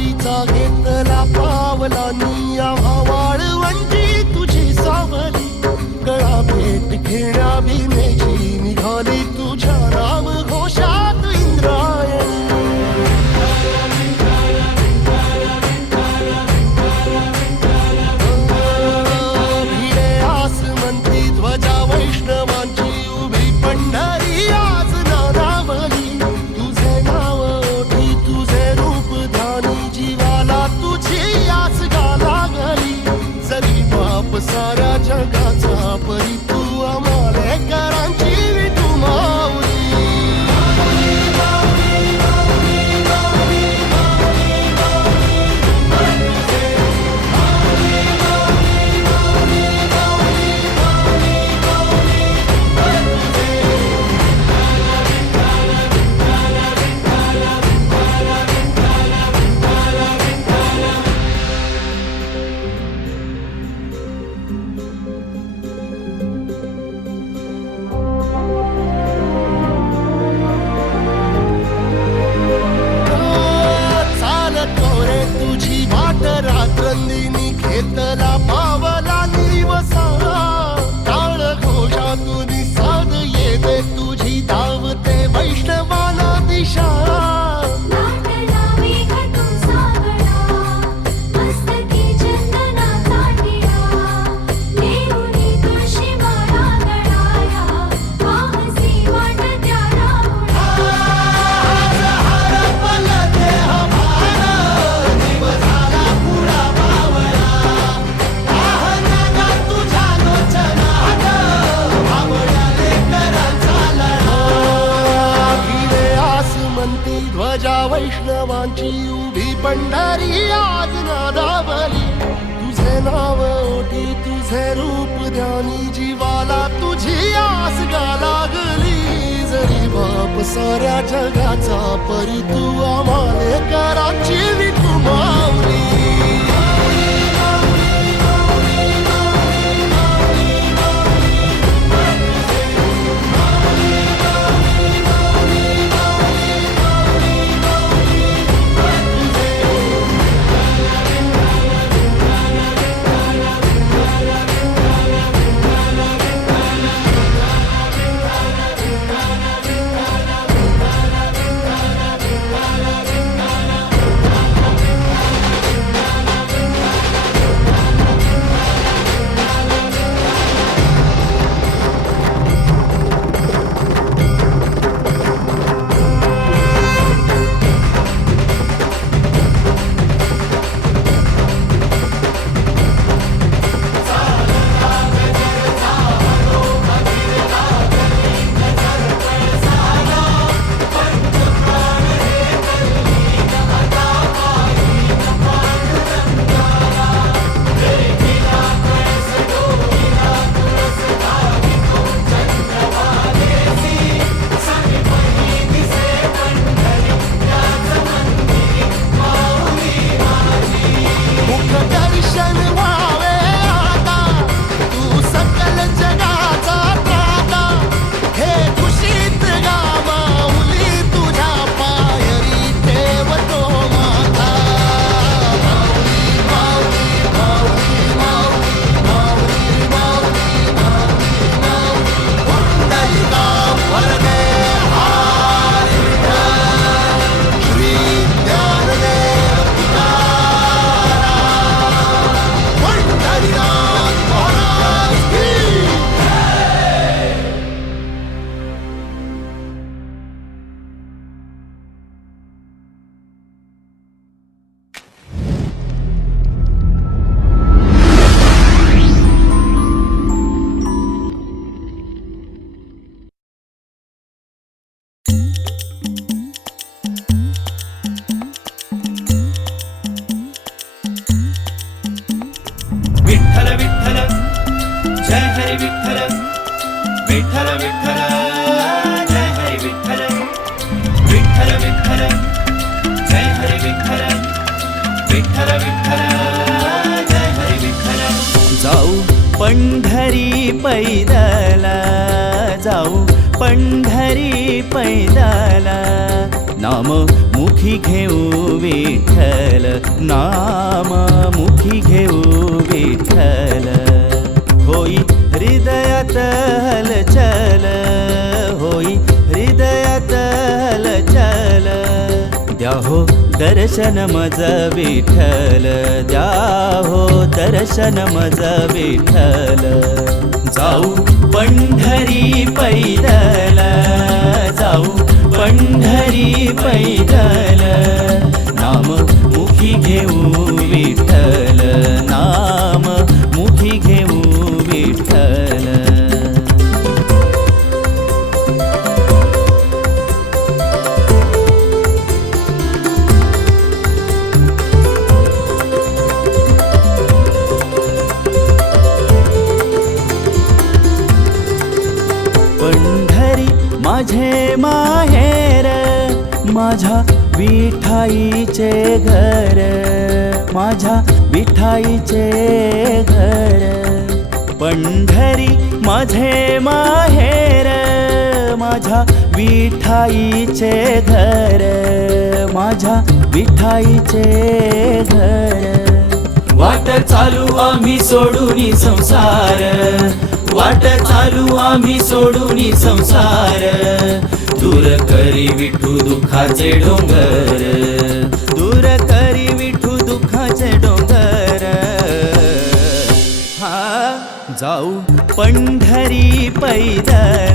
वारीचा घेतला पावलांनी आम्हा वाळवंटी तुझी सावली गळा भेट घेण्या भीमेची निघाली तुझ्या नाम घोषात इंद्रायणी भिडे आसमंती ध्वजा वैष्णवांची उभी पंढरी आज नादावली तुझे नाव ओठी तुझे रूप ध्यानी जीवाला तुझी आस लागली जरी बाप साऱ्या जगाचा परी तू आम्हालेकरांची विठू माऊली रात्रंदिनी घेतला पावला निवसा टाळ घोषातून साध येते तुझी धावते वैष्णवाला दिशा ध्वजा वैष्णवांची उभी पंढरी आज नादावली तुझे नाव ओठी तुझे रूप ध्यानी जीवाला तुझी आस लागली जरी बाप साऱ्या जगाचा परी तू आम्हालेकरांची विठू माऊली विठ्ठल विठ्ठल जय हरी विठ्ठल विठ्ठल विठ्ठल जय हरी विठ्ठल विठ्ठल विठ्ठल जय हरी विठ्ठल विठ्ठल विठ्ठल जय हरी विठ्ठल जाऊ पंढरी पैदला जाऊ पंढरी पैदला नाम मुख मुखी घेऊ विठ्ठल नाम मुखी घेऊ विठ्ठल होई हृदयात हलचल होई हृदयात हलचल द्या हो दर्शन मज विठ्ठल द्या हो दर्शन मज विठ्ठल जाऊ पंढरी पैदल जाऊ पंढरी पैदल नाम मुखी घेऊ विठ्ठल नाम मुखी घेऊ विठ्ठल पंढरी माझे माहेर माझ्या विठाईचे घर माझ्या विठाईचे घर पंढरी माझे माहेर माझ्या विठाईचे घर माझ्या विठाईचे घर वाट चालू आम्ही सोडून संसार वाट चालू आम्ही सोडून संसार दूर करी विठू दुःखाचे डोंगर दूर करी विठू दुःखाचे डोंगर हा जाऊ पंढरी पैदल